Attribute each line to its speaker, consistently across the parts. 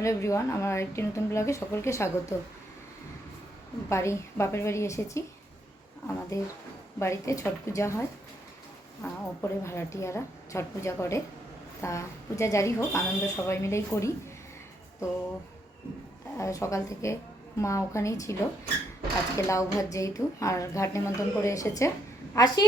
Speaker 1: Hello everyone আমার আরেকটি নতুন ব্লগে সকলকে স্বাগত। বাড়ি, বাপের বাড়ি এসেছি। আমাদের বাড়িতে ছট পূজা হয়। ওপরে ভাড়াটিয়ারা ছট পূজা করে। তা পূজা জারি হোক, আনন্দ সবাই মিলেই করি। তো সকাল থেকে মা ওখানেই ছিল। আজকে লাউ ভাত যেহেতু, আর ঘাট নিমন্ত্রণ করে এসেছে। আসি!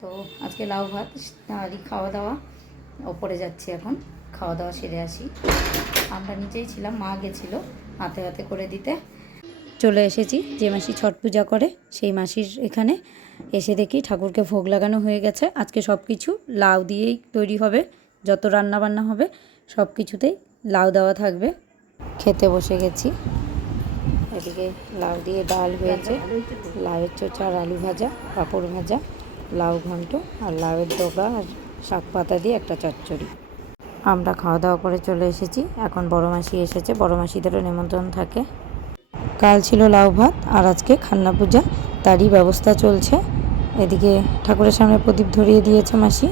Speaker 1: তো, আজকে লাউ ভাত খাওয়া দাওয়া, ওপরে যাচ্ছি এখন। খাওয়া দাওয়া সেরে আসি। আমরা নিচেই ছিলাম, মা গেছিল হাতে হাতে করে দিতে। চলে এসেছি, যে মাসি ছট পূজা করে, সেই মাসির এখানে। এসে দেখি ঠাকুরকে ভোগ লাগানো হয়ে গেছে। আজকে সব কিছু লাউ দিয়েই তৈরি হবে, যত রান্না বান্না হবে, সব কিছুতেই লাউ দেওয়া থাকবে। খেতে বসে গেছি। এদিকে লাউ দিয়ে ডাল হয়েছে। লাউয়ের চোচা আর আলু ভাজা, পাঁপড় ভাজা, লাউ ঘন্ট আর লাউয়ের ডোকা আর শাক পাতা দিয়ে একটা চচ্চড়ি। আমরা খাওয়া দাওয়া করে চলে এসেছি। এখন বড় মাসি এসেছে। বড় মাসিদেরও নিমন্ত্রণ থাকে। কাল ছিল লাউ ভাত, আর আজকে খান্না পূজা। তারই ব্যবস্থা চলছে। এদিকে ঠাকুরের সামনে প্রদীপ ধরিয়ে দিয়েছে মাসি।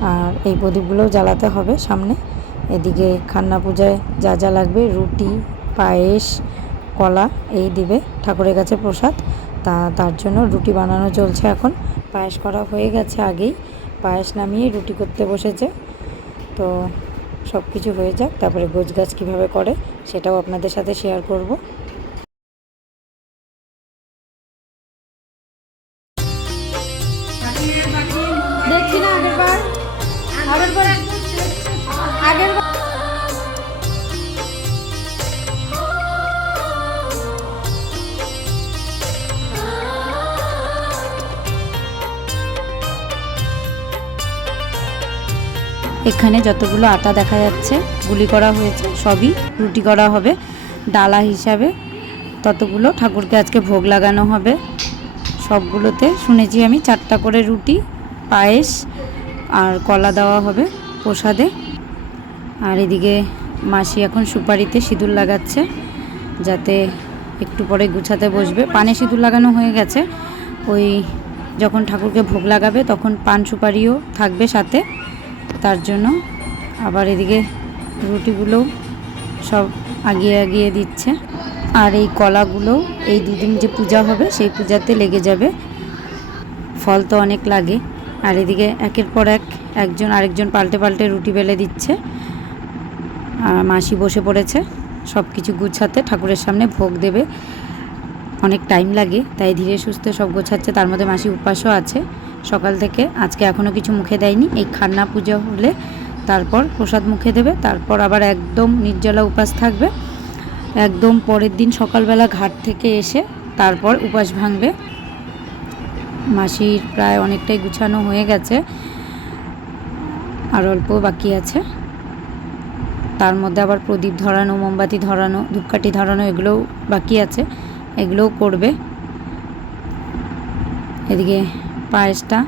Speaker 1: আর এই প্রদীপগুলোও জ্বালাতে হবে সামনে। এদিকে খান্না পূজায় যা যা লাগবে, রুটি, পায়েস, কলা, এই দিবে ঠাকুরের কাছে প্রসাদ। তা, তার জন্য রুটি বানানো চলছে এখন। পায়েস করা হয়ে গেছে আগেই। পায়েস নামিয়ে রুটি করতে বসেছে। তো সব কিছু হয়ে যাক, তারপরে গোছ গাছ কীভাবে করে সেটাও আপনাদের সাথে শেয়ার করব। এখানে যতগুলো আটা দেখা যাচ্ছে, গুলি করা হয়েছে, সবই রুটি করা হবে, ডালা হিসাবে ততগুলো ঠাকুরকে আজকে ভোগ লাগানো হবে। সবগুলোতে শুনেছি আমি চারটা করে রুটি, পায়েস আর কলা দেওয়া হবে প্রসাদে। আর এদিকে মাসি এখন সুপারিতে সিঁদুর লাগাচ্ছে, যাতে একটু পরে গুছাতে বসবে। পানে সিঁদুর লাগানো হয়ে গেছে, ওই যখন ঠাকুরকে ভোগ লাগাবে তখন পান সুপারিও থাকবে সাথে। তার জন্য আবার এদিকে রুটিগুলো সব আগিয়ে আগিয়ে দিচ্ছে। আর এই কলাগুলো, এই দুদিন যে পূজা হবে, সেই পূজাতে লেগে যাবে। ফল তো অনেক লাগে। আর এদিকে একের পর এক একজন আরেকজন পাল্টে পাল্টে রুটি বেলে দিচ্ছে। আর মাসি বসে পড়েছে। সব কিছু গুছাতে ঠাকুরের সামনে ভোগ দেবে। অনেক টাইম লাগে, তাই ধীরে সুস্থে সব গোছাচ্ছে। তার মধ্যে মাসি উপাসও আছে। সকাল থেকে আজকে এখনও কিছু মুখে দেয়নি। এই খান্না পুজো হলে তারপর প্রসাদ মুখে দেবে। তারপর আবার একদম নির্জলা উপাস থাকবে। একদম পরের দিন সকালবেলা ঘাট থেকে এসে তারপর উপাস ভাঙবে। মাসির প্রায় অনেকটাই গুছানো হয়ে গেছে। আর অল্প বাকি আছে। তার মধ্যে আবার প্রদীপ ধরানো, মোমবাতি ধরানো, ধূপকাঠি ধরানো, এগুলোও বাকি আছে। এগুলোও করবে। এদিকে পায়েসটা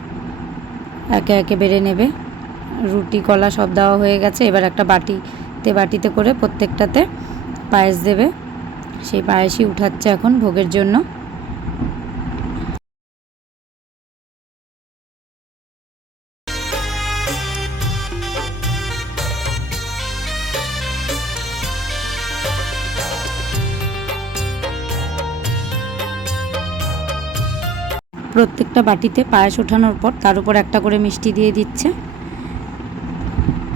Speaker 1: একে একে বেড়ে নেবে। রুটি, কলা সব দেওয়া হয়ে গেছে। এবার একটা বাটিতে বাটিতে করে প্রত্যেকটাতে পায়েস দেবে। সেই পায়েসই উঠাচ্ছে এখন ভোগের জন্য। প্রত্যেকটা বাটিতে পায়েস ওঠানোর পর তার উপর একটা করে মিষ্টি দিয়ে দিচ্ছে।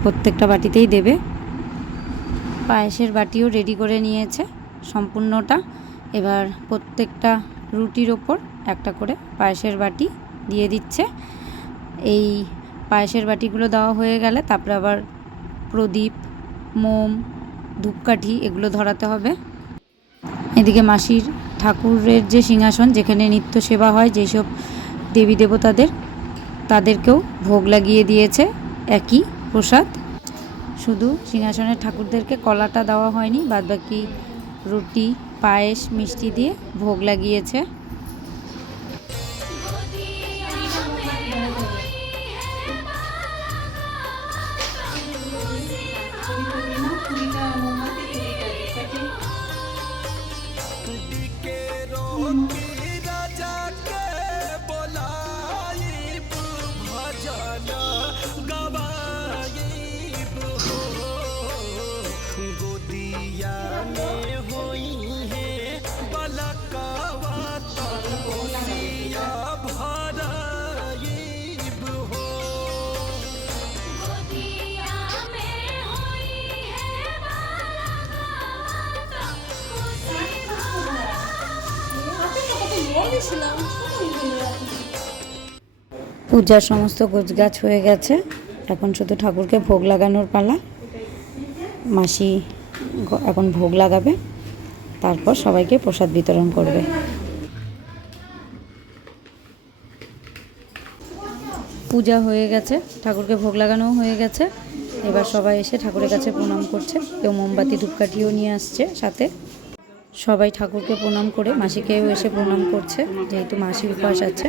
Speaker 1: প্রত্যেকটা বাটিতেই দেবে। পায়েসের বাটিও রেডি করে নিয়েছে সম্পূর্ণটা। এবার প্রত্যেকটা রুটির ওপর একটা করে পায়েসের বাটি দিয়ে দিচ্ছে। এই পায়েসের বাটিগুলো দেওয়া হয়ে গেলে তারপরে আবার প্রদীপ, মোম, ধূপকাঠি এগুলো ধরাতে হবে। এদিকে মাসির ঠাকুরের যে সিংহাসন, যেখানে নিত্য সেবা হয়, যেসব দেবী দেবতাদের, তাদেরকেও ভোগ লাগিয়ে দিয়েছে একই প্রসাদ। শুধু সিংহাসনের ঠাকুরদেরকে কলাটা দেওয়া হয়নি, বাদবাকি রুটি, পায়েস, মিষ্টি দিয়ে ভোগ লাগিয়েছে। পূজার সমস্ত গোছগাছ হয়ে গেছে। এখন শুধু ঠাকুরকে ভোগ লাগানোর পালা। মাসি এখন ভোগ লাগাবে। তারপর সবাইকে প্রসাদ বিতরণ করবে। পূজা হয়ে গেছে। ঠাকুরকে ভোগ লাগানোও হয়ে গেছে। এবার সবাই এসে ঠাকুরের কাছে প্রণাম করছে। কেউ মোমবাতি, ধূপকাঠিও নিয়ে আসছে সাথে। সবাই ঠাকুরকে প্রণাম করে মাসিকেও এসে প্রণাম করছে যেহেতু মাসি উপাস আছে।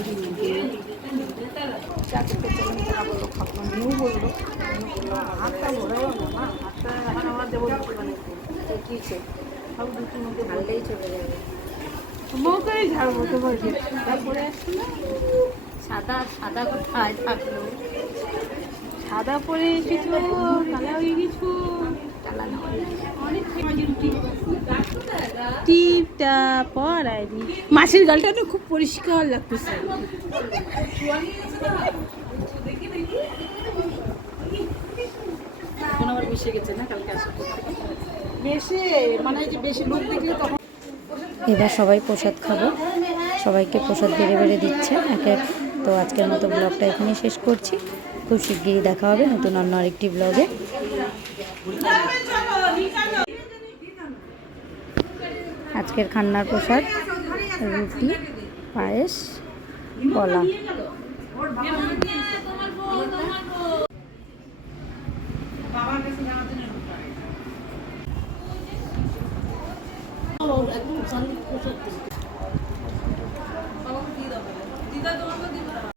Speaker 1: আমরা সবাই এখন মাসিকে সিঁদুর পরিয়ে পরিয়ে মাসিকে নমস্কার করব
Speaker 2: দিদাকে বলো দিবে কি লাগে বউকেই ঝাড়বো তোমাকে তারপরে
Speaker 1: সাদা সাদা কোথায় থাকল
Speaker 2: সাদা পরে কিছু কালা হয়ে অনেক টিপটা পরাইনি মাছের গালটা না খুব পরিষ্কার লাগতেছে।
Speaker 1: এখন আবার বসে গেছে না কালকে আসা
Speaker 2: বেশি মানে যে বেশি লোক দেখলে তখন
Speaker 1: এবার সবাই প্রসাদ খাব। সবাইকে প্রসাদ বেড়ে বেড়ে দিচ্ছে এক এক। তো আজকের মতো ব্লগটা এখানেই শেষ করছি। খুব শিগগিরই দেখা হবে নতুন অন্য আরেকটি ব্লগে আজকের খান্নার প্রসাদ, রুটি, পায়েস, কলা।
Speaker 2: একদম